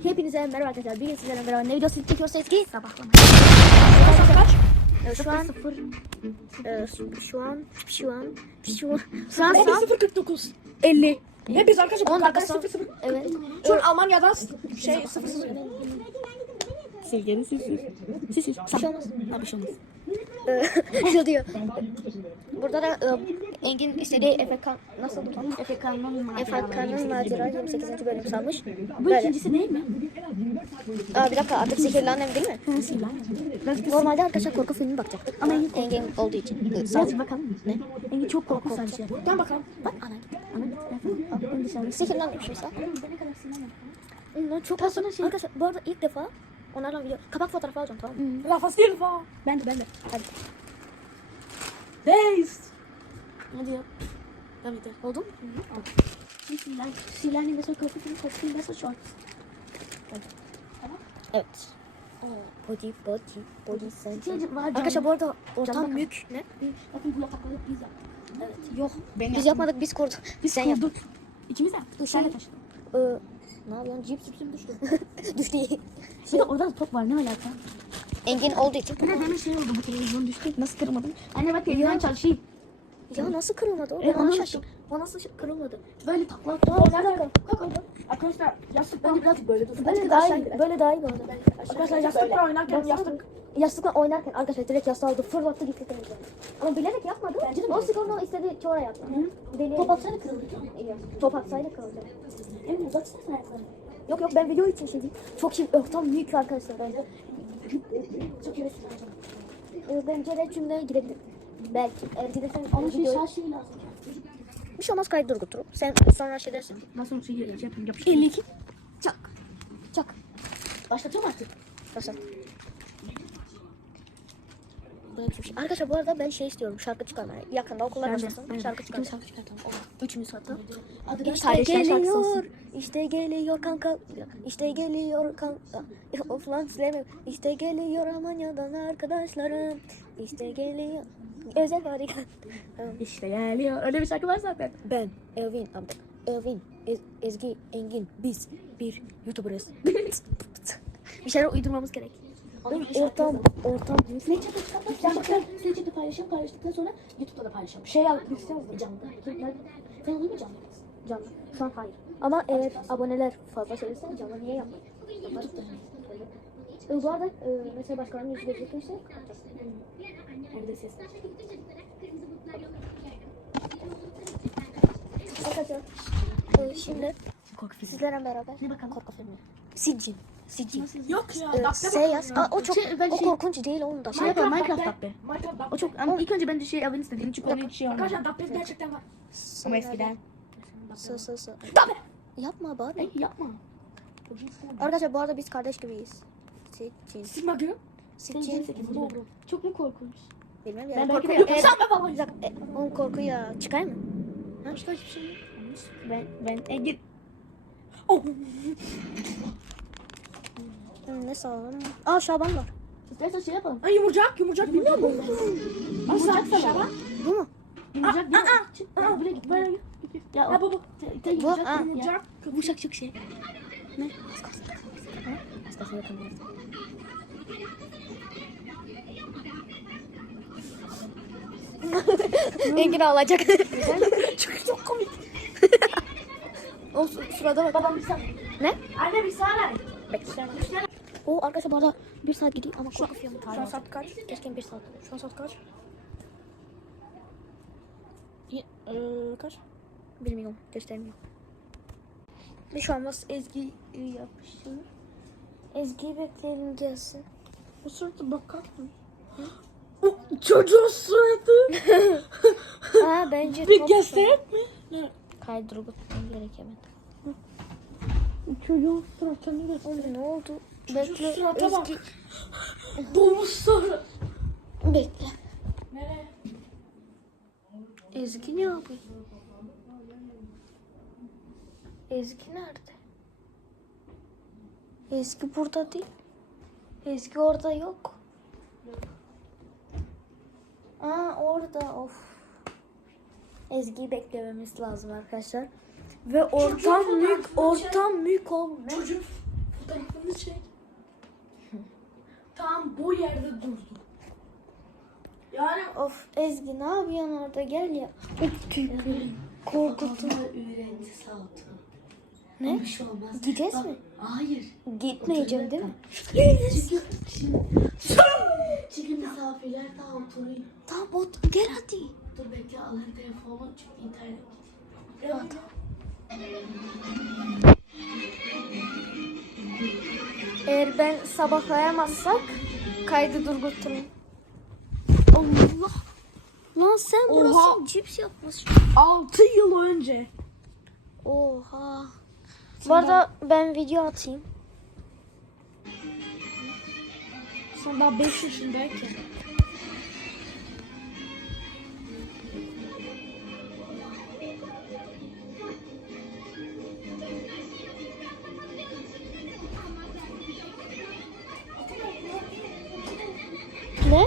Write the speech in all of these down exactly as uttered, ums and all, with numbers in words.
Hepinize merhaba arkadaşlar. Bir gün sizlerle beraber ne videosu çekiyoruz ki? Sabahlama. Kaç? Ee, şu an sıfır. e, şu an şu an şu an Şu an saat sıfır kırk dokuz. elli. Ve biz arkadaşlar on on dakika dakika sıfır sıfır. Evet. Şu an Almanya'dan şey sıfır sıfır. Silgeni sil sil. Sil sil. Bir şey olmaz. Ha bir şey olmaz. Şu diyor. Burada da e, Engin istediği Efe Kan nasıl bu? Efe Kan'ın Efe Kan'ın macera yirmi sekizinci bölüm sanmış. Bu Böyle. ikincisi değil mi? Aa, bir dakika artık Sihirli Annem değil mi? Normalde arkadaşlar korku filmi bakacaktık ama Engin olduğu için. e, Hadi bakalım. Ne? Engin çok korku Korktu. sadece. Gel bakalım. Bak ana. Ana. Sihirli Annem'miş mesela. Bunlar çok fazla şey. Arkadaşlar bu arada ilk defa onlarla video kapak fotoğrafı alacağım, tamam mı? La Fastilfa. Ben de ben de. Hadi. Days. Hadi yap. Tabii de. Oldu mu? Sihirler. Sihirler ne mesela korku filmi korku filmi mesela short. Evet. Body body body sen. Çocuk var. Arkadaşlar bu arada ortam Canlı mük. Ne? Bakın bu yatakları biz yaptık. Evet. Yok. Ben Biz yapmadık, biz kurduk. Biz Sen kurduk. İkimiz yaptık. Sen de taşıdın. Ee, ne yapıyorsun? Cips cipsim düştü. düştü. Bir de orada top var, ne alaka? Engin olduğu için. Bir de demin şey oldu, bu televizyon düştü. Nasıl kırmadın? Anne bak televizyon çalışıyor. Ya nasıl kırılmadı o? E, Ben ona onu şaşırdım. O nasıl kırılmadı? Böyle takla atla. Arkadaşlar yastık bence birazcık böyle dursun. Böyle daha iyi. Böyle daha iyi bu arada. Arkadaşlar yastıkla oynarken yastık. Yastıkla oynarken arkadaşlar direkt yastığı aldı, fırlattı gitti temizledi. Ama bilerek yapmadı. Bence de o mi? skorunu istedi ki oraya yaptı. Deli. Top atsaydı kırıldı. İyi. Top atsaydı kırıldı. Emin uzatsana sen ayaklarını. Yok yok, ben video için şey diyeyim. Çok iyi. Ortam büyük arkadaşlar bence. Çok iyi. Ee, Bence de cümleye girebilir. Belki. Eğer gidersen Ama şey videoyu... şarj şeyi lazım. Bir şey olmaz, kayıt durguturum. Sen sonra şey dersin. Nasıl şey yapayım, yapıştır. elli iki. Çak. Çak. Başlatıyorum artık. Nasıl? Arkadaşlar bu arada ben şey istiyorum, şarkı çıkarmayı. Yakında okullar başlasın. Şarkı çıkarmayı. şarkı çıkartalım. Üçümüz hatta. Adı da İşte kardeşler şarkısı geliyor, olsun. işte geliyor kanka, işte geliyor kanka. Of lan silemiyorum. İşte geliyor Almanya'dan arkadaşlarım. İşte geliyor. Özel harika. İşte geliyor. Öyle bir şarkı var zaten. Ben, Elvin, abla. Elvin, Ez- Ezgi, Engin, biz bir YouTuber'ız. Bir şeyler uydurmamız gerek. Ortam, ortam. Snapchat'ta çıkartmak. Bakın Snapchat'ta paylaşalım. Paylaştıktan sonra YouTube'da da paylaşalım. Şey yapmak istiyoruz da canlı. Sen olur mu canlı? Canlı. Şu an hayır. Ama eğer aboneler fazla söylerse canlı niye yapmayın? YouTube'da. E, bu arada e, mesela başkalarının yüzü gözükürse kapatacağız. Evde ses. Arkadaşlar e, şimdi Korku filmi. sizlerle beraber Ne bakalım? korku filmi. Sicin. Sicin. Yok ya. E, Dabbe S yaz. Aa, o çok Şey, ben o şey- korkunç değil, onun da. Şey yapalım, Minecraft Dabbe. Dabbe. O çok ama ilk önce ben de şey Elvin istedim çünkü onun hiç şey olmadı. Arkadaşlar Dabbe gerçekten var. Ama eskiden. Sı sı sı. Dabbe. Yapma bari. Ay yapma. Arkadaşlar bu arada biz kardeş gibiyiz. Sicin. Sigma Gül. Sicin. Doğru. Çok mu korkunç? Bilmem ya. Ben Korku- belki de E, Sen be baba. bir dakika, e, onun korku ya. Çıkar mı? Başka hiçbir şey yok. Ben ben Engin. Oh. Hı, ne sağlam. Aa, Şaban var. İstersen şey yapalım. Ay yumurcak, yumurcak bilmiyor musun? Yumurcak Asla sana. Bu mu? Yumurcak değil mi? Çık, Buraya git. Buraya git. Ya Ya baba. Te- te- yumurcak ha. değil ya. Yumurcak. Yumurcak çok şey. Az kalsın yakamıyoruz. Engin ağlayacak. Çok çok komik. O su- sırada bak. Babam bir saat. Ne? Anne bir saat. Bekle. O arkadaşlar bu arada bir saat gidiyor ama korku filmi Şu an tarihi. saat kaç? Keşke bir saat. Şu an saat kaç? Eee kaç? Bilmiyorum. Göstermiyor. Bir şey olmaz. Ezgi yapıştırır. Ezgi'yi bekleyelim gelsin. Bu sırada bakar mısın? O çocuğun suratı. Aa, bence Bir çok gösterek mi? Ne? kaydırıp gitmem gerek hemen. Çocuğun suratını göster. Oğlum ne oldu? Çocuğun Bekle. surata bak. Ezgi. Dolmuş sarı. Bekle. Nereye? Ezgi ne yapıyor? Ezgi nerede? Ezgi burada değil. Ezgi orada yok. Aa, orada, of. Ezgi'yi beklememiz lazım arkadaşlar. Ve ortam mük, ortam mük olmuş. Çocuğun Ezgi ne yapıyorsun orada, gel ya. Korkuttun. Öğrenci saltı. Ne? Bir şey olmaz. Gideceğiz Bak, mi? Hayır. Gitmeyeceğim değil mi? Çünkü şimdi, çünkü misafirler daha oturuyor. Tamam ot gel hadi. Dur bekle alayım telefonu çünkü internet gidiyor. Eğer ben sabahlayamazsak kaydı durdurturum. Allah. Lan sen burası Oha. cips yapmışsın. altı yıl önce. Oha. Bu arada ben video atayım. Sen daha beş yaşındayken. Ne?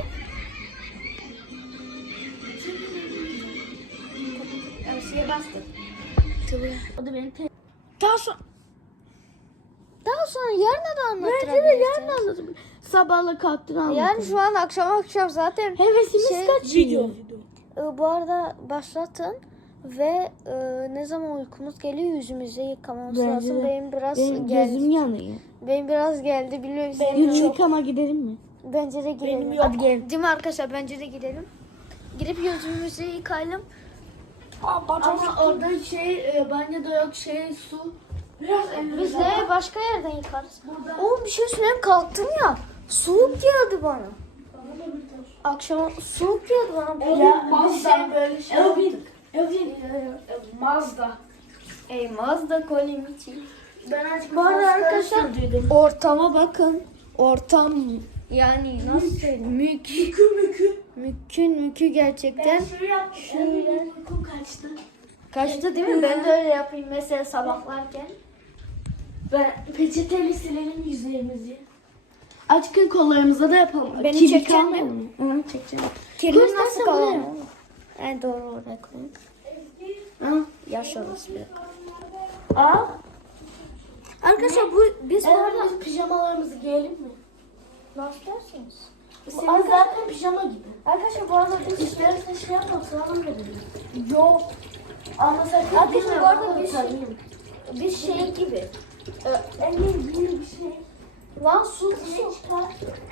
Şeye bastım. O da benim te- Daha sonra. Daha sonra yarın da anlatırım. Bence de yarın anladım. Sabahla kalktın anladım. Yani şu an akşam akşam zaten Hevesimiz şey- kaç Video. yıl? Video. e, bu arada başlatın ve e, ne zaman uykumuz geliyor yüzümüzü yıkamamız Bence lazım. de. Benim biraz Benim geldi. gözüm yanıyor. Benim biraz geldi biliyorum. Benim Yüz çok. yıkama gidelim mi? Bence de gidelim. Benim yok. Hadi gelin. Değil mi arkadaşlar? Bence de gidelim. Girip yüzümüzü yıkayalım. Ama orada şey e, banyoda yok şey su. Biraz Biz de başka yerden yıkarız. Burada. Oğlum bir şey söyleyeyim, kalktım ya. Soğuk geldi bana. Akşam soğuk geldi bana. Böyle Ya Mazda. biz şey böyle şey Elvin. yaptık. Elvin. Mazda. Ey Mazda kolim için. Ben azıcık Bu arada maskara arkadaşlar sürdüydüm. ortama bakın. Ortam yani nasıl söyleyeyim? Mük. Mükü mükü. Mükün mükü gerçekten. Ben şöyle yaptım. Şöyle. Elvin uykum kaçtı. Kaçtı değil mi? Ben de öyle yapayım mesela sabahlarken. Ben peçeteyle silelim yüzlerimizi. Açıkın kollarımıza da yapalım. Beni Kirli çekeceksin kalmayalım mi? mı? Hı, çekeceğim. Kirli Göstersen nasıl buraya. kalalım? En doğru oraya koyayım. Ha? Yaş orası bir. Aa. Arkadaşlar bu biz bu Evet, arada biz pijamalarımızı giyelim mi? nasıl dersiniz? Senin zaten pijama gibi. Arkadaşlar bu arada biz İstersen şey yapalım, sağlam verelim. yok. Ama sakın Hadi giyme, bu arada bak biz- utanayım. Biz şey gibi. Elin giyin bir şey. Lan su Ne su. çıkar?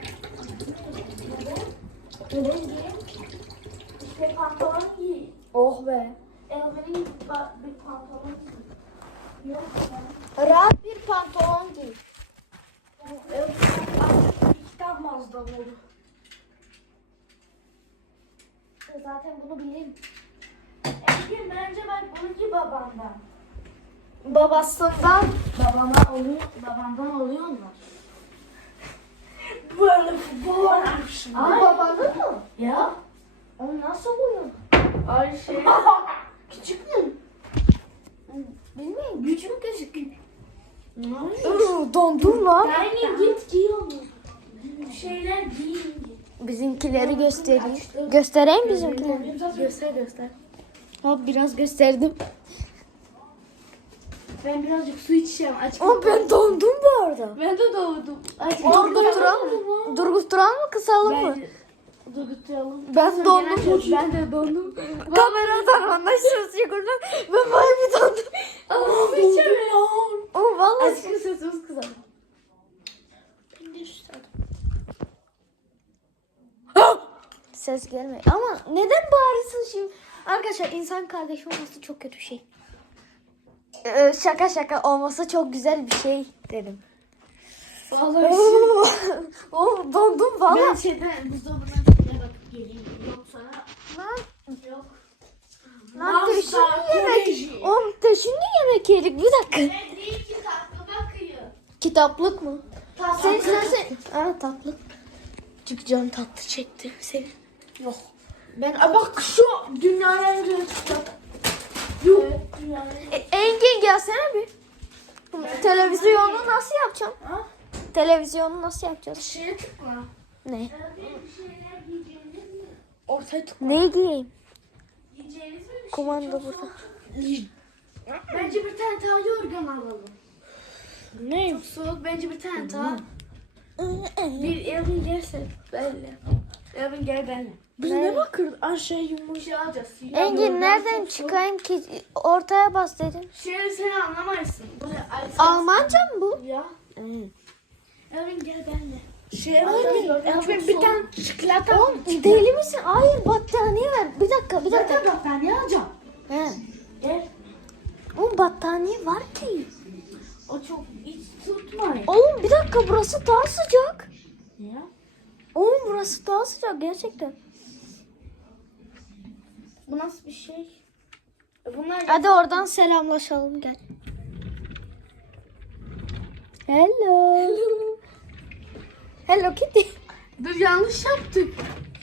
Neden giyin? İşte pantolon giy. Oh be. Elvin'in ba- bir pantolon giy. Yok ya. Rahat bir pantolon giy. İki tane Mazda oldu. Zaten bunu bileyim. Elvin bence bak bunu giy babandan. Babasından Babama oluyor, babamdan oluyor onlar. Böyle futbol oynamışsın. Ay. Babanın mı? Ya. Onu nasıl oluyor? Ay şey. Küçük mü? Bilmiyorum. Küçük gözüküyor. Iıı, dondum lan. Yani git giy onu. Bir şeyler giyin. Bizimkileri göstereyim. Göstereyim bizimkileri. Göster göster. Hop biraz gösterdim. Ben birazcık su içeceğim. Aç. Ama ben dondum bu arada. Ben de doğdum. Aç. Durgutturan mı? Durgutturan mı kısalım mı? Ben durguturalım. Ben dondum. Ben de dondum. Kameradan anlaşılır yukarıdan. Ben bayağı bir dondum. Ama içemiyorum. Ama vallahi Aşkım sesimiz kızardı. ben de susadım. Ses gelmiyor. Ama neden bağırırsın şimdi? Arkadaşlar insan kardeşi olması çok kötü bir şey. Ee, şaka şaka olması çok güzel bir şey dedim. Vallahi Oo, Oo, dondum Ben valla. şeyden buzdolabından şuraya bakıp geleyim. Yoksa Lan, yok. lan Mazda, teşhini koleji. yemek. Oğlum teşhini yemek yedik. Bir dakika. Ben değil ki tatlı bakıyor. Kitaplık mı? Sen Tatlı. sen sen. Aa tatlı. Çünkü canım tatlı çekti. Senin. Yok. Ben Aa, bak şu dünyanın en güzel kitap. Yok. Evet, dünyanın en E, Engin gelsene bir. Televizyonu nasıl yapacağım? Ha? Televizyonu nasıl yapacağız? şeye tıkla. Ne? Bir şeyler giyeceğiniz mi? Ortaya tık. Ne giyeyim? Yiyeceğiniz mi? Bir şey Kumanda çok burada. soğuk. Bence bir tane daha yorgan alalım. Ne? Çok soğuk. Bence bir tane daha. Bir evin gelirse belli. Elvin gel benimle. Biz ne bakırız? Aa şey yumurta. Bir şey alacağız. Engin nereden çıkayım ki? Ortaya bas dedin. Şey seni anlamazsın. Bu ne? Ay, sen- Almanca mı bu? Ya. Elvin gel benimle. Şey Ay, var. çok Elvin bir soğuk. tane çikolata. Oğlum deli misin? Hayır battaniye ver. Bir dakika bir dakika. Zaten bak ben ne alacağım? He. Gel. Oğlum battaniye var ki. O çok hiç tutmayın. Oğlum bir dakika burası daha sıcak. Ya. Oğlum burası daha sıcak gerçekten. Bu nasıl bir şey? E, Bunlar Hadi oradan selamlaşalım gel. Hello. Hello Kitty. Dur yanlış yaptık.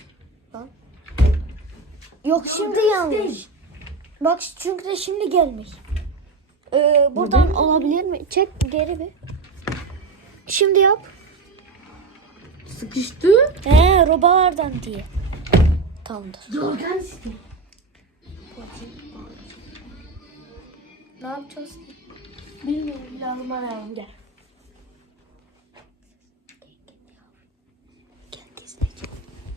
Yok şimdi yanlış. Bak çünkü de şimdi gelmiş. Ee, buradan olabilir mi? Çek geri bir. Şimdi yap. Sıkıştı. He robalardan diye. Tamamdır. Yorgan istedim. Ne yapacağız? Bilmiyorum lazım arayalım gel. Kendi izleyeceğim.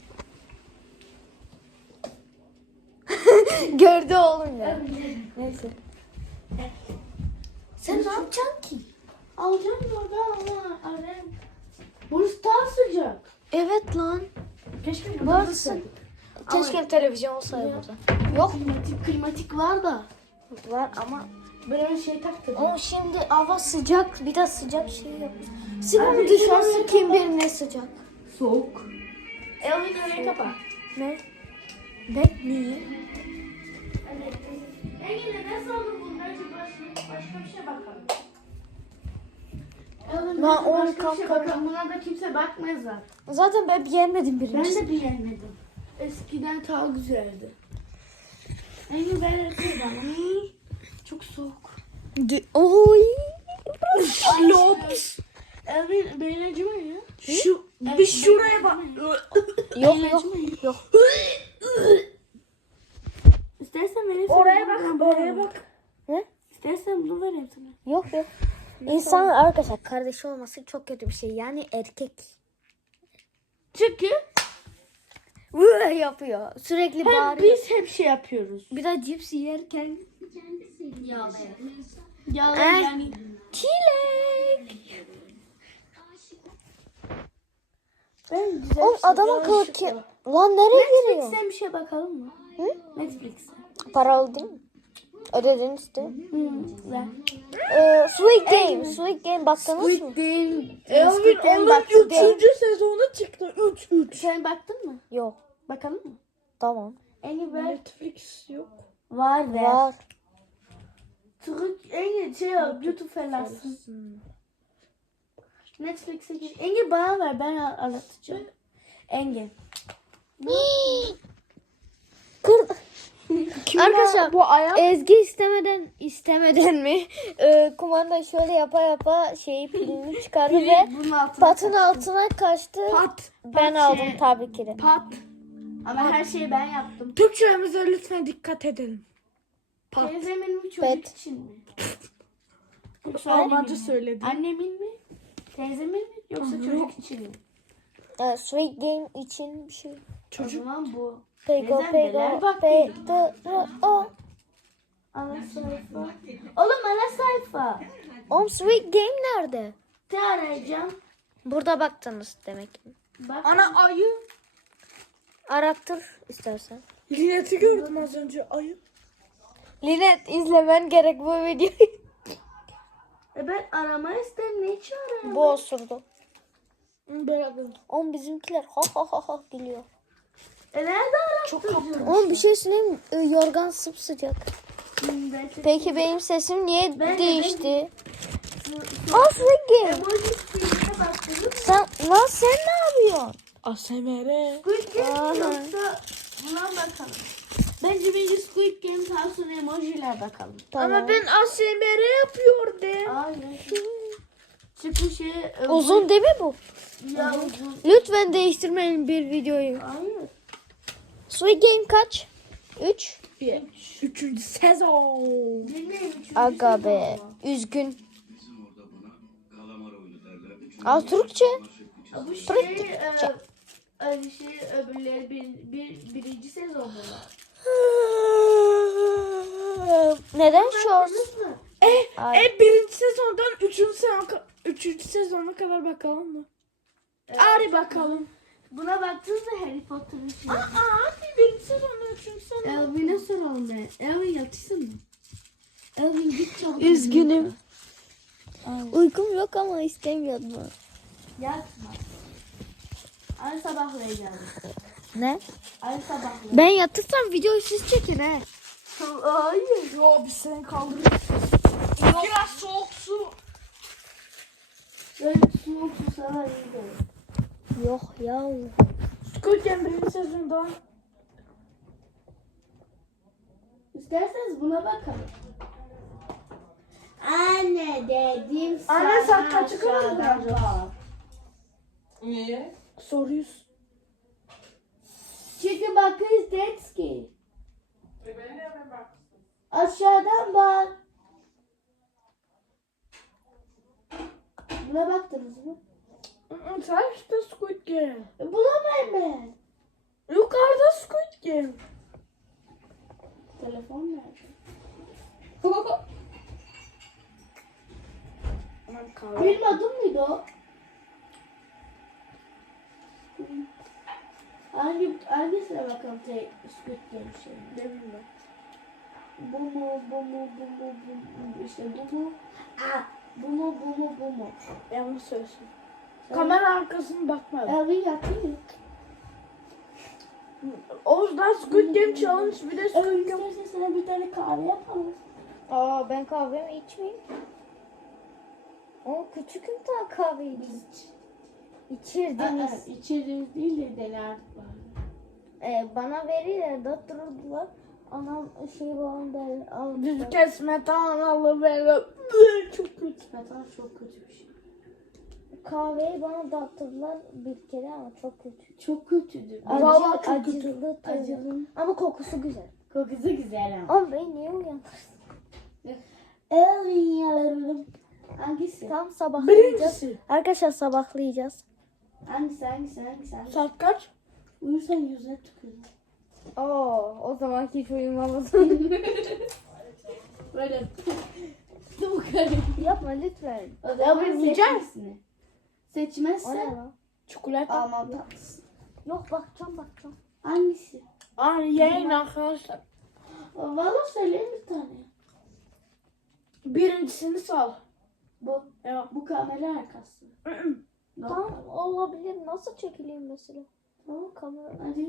Gördü oğlum ya. Neyse. Sen ne yapacaksın ki? Alacağım yorgan ama arayayım. Burası daha sıcak. Evet lan. Keşke Varsın. Keşke televizyon olsaydı burada. Yok. Klimatik klimatik var da. Var ama Böyle şey taktım. o şimdi hava sıcak bir de sıcak şey yok. Şimdi Abi, dışarısı şöyle kim bilir ne sıcak. Soğuk. Elvin orayı kapa. Ne? Ne? Niye? Engin nasıl oldu bu? Bence başka, başka bir şey bakalım. Elvin Lan bence oğlum, başka bir şey kalk, bakalım. Buna da kimse bakmazlar. Zaten ben beğenmedim Ben birincisi. de beğenmedim. Eskiden daha güzeldi. Engin ben yapıyorum. Çok soğuk. De- Oy. Lops. Elvin beğenici mi ya? Şu bir şuraya bak. Yok yok yok. İstersen vereyim sana. Oraya bunu, bak. ben Oraya bunu. bak. Ne? İstersen bunu vereyim sana. Yok yok. İnsan arkadaşlar kardeşi olması çok kötü bir şey. Yani erkek. Çünkü Vıh yapıyor. Sürekli hem bağırıyor. biz hep şey yapıyoruz. Bir de cips yerken. Ya Eh. yani. Çilek. Ben güzel Oğlum bir şey- adamın yanlışlıkla. kılığı ki. Lan nereye giriyor? Netflix'ten bir şey bakalım mı? Hı? Netflix'ten. Paralı değil mi? Ödediniz değil mi? Hı, güzel. Ee, Squid Game. Squid Game baktınız mı? Squid Game. Elvin Squid Game onun baktım. üçüncü sezonu çıktı. Üç üç. Sen baktın mı? Yok. Bakalım mı? Tamam. Engin ver. Netflix yok. Var ver. Var. Türk Engin şey yap. YouTube felaksın. Netflix'e gir. Engin bana ver. Ben al- anlatacağım. Engin. Kır. Kim Arkadaşlar, var? Bu ayak. Ezgi istemeden istemeden mi? Ee, kumanda şöyle yapa yapa şeyi pilini çıkardı ve Bunun altına patın kaçtı. altına kaçtı. Pat. Ben pat aldım şey- tabii ki de. Pat. Ama her şeyi ben yaptım. Türkçemize lütfen dikkat edelim. Pat. Teyzemin mi çocuk Pet. için mi? Almanca annemin mi? söyledim. Annemin mi? Teyzemin mi? Yoksa çocuk için mi? Ee, Squid Game için bir şey. O zaman bu. Pego Teyzem neler pego bakıyor? pego o. Ana sayfa. Oğlum ana sayfa. Oğlum Squid Game nerede? Ne arayacağım? Burada baktınız demek ki. Bak. Ana ayı. Arattır istersen. Linet'i gördüm az önce ayı. Linet izlemen gerek bu videoyu. E ben arama istedim. Ne için arayayım? Bu osurdu. Beraber. Oğlum bizimkiler ha ha ha ha gülüyor. E nerede arattıracağım? Oğlum bir şey söyleyeyim mi? Ee, Yorgan sıcak. Hmm, belki- Peki benim sesim niye Ben de- değişti? Aa Squid Game. Emoji stiline baktınız mı? Sen, lan sen ne yapıyorsun? A S M R. Squid Game Aha. mi yoksa buna bakalım. Bence bence Squid Game kalsın emojiler bakalım. Tamam. Ama ben A S M R yapıyordum. Hayır. Çünkü şey... e, Uzun değil mi bu? Ya uzun. Lütfen değiştirmeyin bir videoyu. Hayır. Squid Game kaç? üç. Üçüncü sezon. Dinleyin. üçüncü Aga sezon be. bu. Üzgün. Aa Türkçe. Bu şey... E, Öyle şey öbürleri bir, bir, birinci sezonda. Neden shorts? Baktınız mı? E, Ay. e birinci sezondan üçüncü sezon üçüncü sezona kadar bakalım mı? Evet. Hadi bakalım. Buna baktınız mı Harry Potter'ın şeyi? Aa, hadi birinci sezondan üçüncü sezon. Elvin'e soralım be. Elvin yatışsın mı? Elvin git çabuk. Üzgünüm. Uykum yok ama istemiyordum. Yatma. Aynı sabahlayacağım. Ne? Aynı sabahlayacağım. Ben yatırsam videoyu siz çekin he. Hayır. Yo biz seni kaldırırız. Biraz soğuk su. Böyle soğuk su sana iyi gelir. Yok ya. Squid Game birinci sezondan. İsterseniz buna bakalım. Anne dedim sana. Anne, saat kaçı kadar aşağıdan olacak? bak. Niye? Soruyoruz. Çünkü bakıyoruz dedik ki. E ben de hemen baktım. Aşağıdan bak. Buna baktınız mı? Sen işte Squid Game. E, bulamayayım ben. Yukarıda Squid Game. Telefon nerede? Aman kahve. Benim adım mıydı o? Hangi, hangisine bakalım tek Squid Game şey? Ne bileyim. Bu mu, bu mu, bu mu, bu mu, işte bu mu? Aa, bu mu, bu mu, bu mu? Yanlış söylüyorsun. Sen- Kamera arkasına bakma. Elvin yattı mı? O yüzden Squid Game Challenge bir de Elvin Squid Game. istersen sana bir tane kahve yapalım. Aa ben kahvemi içmeyeyim. O küçüküm daha kahve içeyim. Biz İçirdiniz. içeriz değil de denerdik bari. Ee, bana verirler döktürürdüler. Anam şey babam der. Al. Düz kesme tanalı böyle. Çok kötü. Metal çok kötü bir şey. Kahveyi bana dağıtırdılar bir kere ama çok kötü. Çok kötüdür. Acı, Vallahi çok acılı kötü. tadı. Acılı. Ama kokusu güzel. Kokusu güzel ama. Oğlum beni niye uyandırsın? Elvin yalarım. Hangisi? Tam sabahlayacağız. Birincisi. Arkadaşlar sabahlayacağız. Hangisi hangisi hangisi hangisi? Saat kaç? Uyursan yüzüne tükürürüm. Oo, o zaman hiç uyumamazsın. Böyle bu kadar. Yapma lütfen. O zaman yiyecek seçmesini. O ne Seçmezsen lan? Çikolata. almam tatlısı. Yok bakacağım bakacağım. Hangisi? Aa yayın arkadaşlar. Valla söyleyeyim bir tane. Birincisini sal. Bu. Ya. Bu kamera arkası. Yok. Tamam olabilir. Nasıl çekileyim mesela? Tamam. Kamera. Hadi.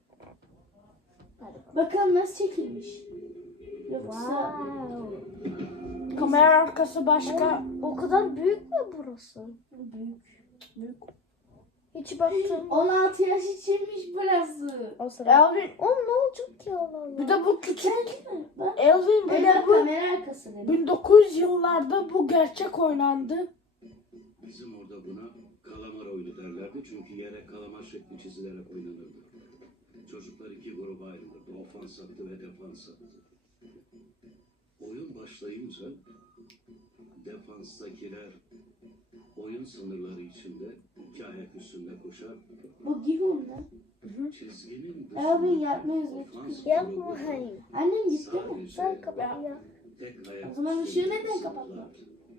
Hadi. Bakalım nasıl çekilmiş. Yoksa Wow. Kamera arkası başka. O kadar büyük mü burası? büyük. Büyük. Hiç baktım. on altı yaş içinmiş burası. O sıra. Elvin. Oğlum ne olacak ki Allah Allah. Bir de bu küçük. Değil mi? Bak. Elvin bir Böyle de bu kamera arkası dedi. bin dokuz yüz yıllarda bu gerçek oynandı. Bizim orada buna kalamar oyunu derlerdi çünkü yere kalamar şekli çizilerek oynanırdı. Çocuklar iki gruba ayrılırdı. Ofans hattı ve defans hattı. Oyun başlayınca defanstakiler oyun sınırları içinde iki ayak üstünde koşar. Bu Gihun ne? Çizginin Elvin dışında yapmayız. ofans Yapma grubu hayır. Annem gitti mi? sadece Sen kapat ya. tek ayak O zaman ışığı üstünde neden sınırlar. kapatmadın?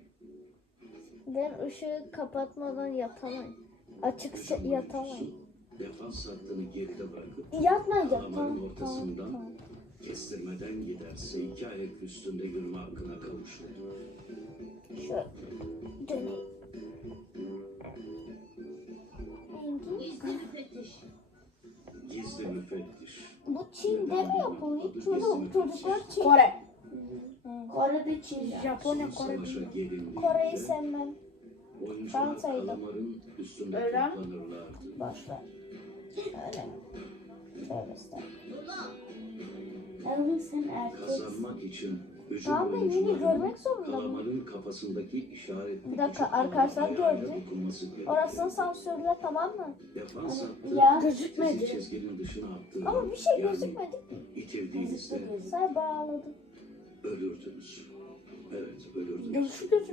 Ben ışığı kapatmadan yatamayım. Açık se- yatamayım. Defans hattını geride bırakıp Yatmayacağım. kalamarın Tamam, tamam, ortasından tamam. kestirmeden giderse iki ayak üstünde yürüme hakkına kavuşur. Şöyle döneyim. Gizli müfettiş. Bu Çin'de mi yapılıyor? Çocuk, çocuklar Çin. Kore. Kore'de Çin. Japonya, Son Kore. savaşa gelindiğinde Kore'yi sevmem. oyuncular Fransa'ydı. kalamarın üstünde Öyle. toplanırlardı. Boşver. Öyle. Şöyle işte. Elvin sen erkeksin. Kazanmak için hücum Tamam, ben yine oyuncularının görmek zorunda mıyım? kalamarın kafasındaki işaretli Bir dakika, küçük alan arkadaşlar ayağıyla gördü. dokunması gerekirdi. Orasını sansürle, tamam mı? Defans hattı Ya. Gözükmedi. sizi çizginin dışına attığı Ama bir şey yani gözükmedi. itildiğinizde Sen bağladın. ölürdünüz. Evet, ölürdünüz. Gözü gözük.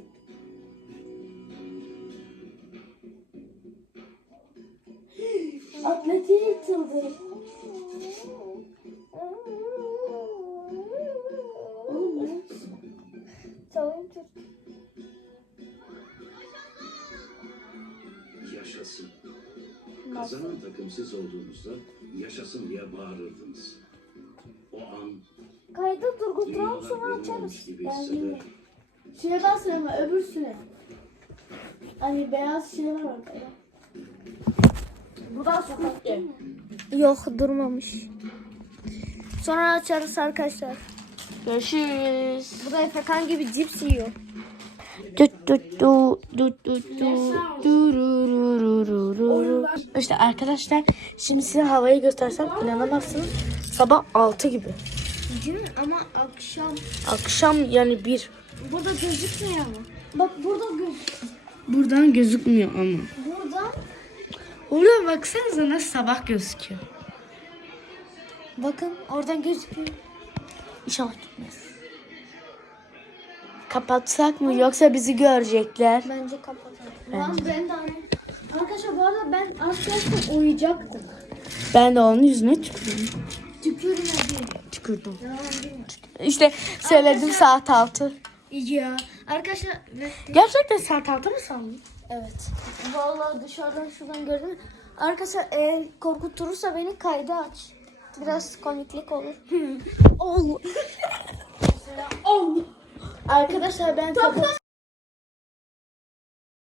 Atletiğe yırtıldı. Oğlum ne? Çalayım tut. Yaşasın. Kazanan takım siz olduğunuzda yaşasın diye bağırırdınız. O an Kaydı durguturalım dünyalar sonra benim açarız. olmuş gibi Ben hisseder. bilmiyorum. Şeye basın ama öbürsüne. Hani beyaz şey var orada. Buradan Squid Game. Yok durmamış. Sonra açarız arkadaşlar. Görüşürüz. Bu da Efekan gibi cips yiyor. Tut tut tu tut tut tu durururururu. İşte arkadaşlar şimdi size havayı göstersem inanamazsınız. Sabah altı gibi. Değil mi? Ama akşam. Akşam yani bir. Burada gözükmüyor ama. Bak burada göz. Buradan gözükmüyor ama. Buradan. Oradan baksanıza nasıl sabah gözüküyor. Bakın oradan gözüküyor. İnşallah gitmez. Kapatsak mı yoksa bizi görecekler? Bence kapatalım. Lan ben de anne. Arkadaşlar bu arada ben az kalsın uyuyacaktım. Ben de onun yüzüne tükürdüm. Tükürmedim. Tükürdüm. Yalan değil mi? İşte söyledim saat altı. Ya. Arkadaşlar ve- Gerçekten saat altı mı sandın? evet. Vallahi dışarıdan şuradan gördüm. Arkadaşlar eğer korkuturursa beni kayda aç. Biraz komiklik olur. Arkadaşlar ben kapat.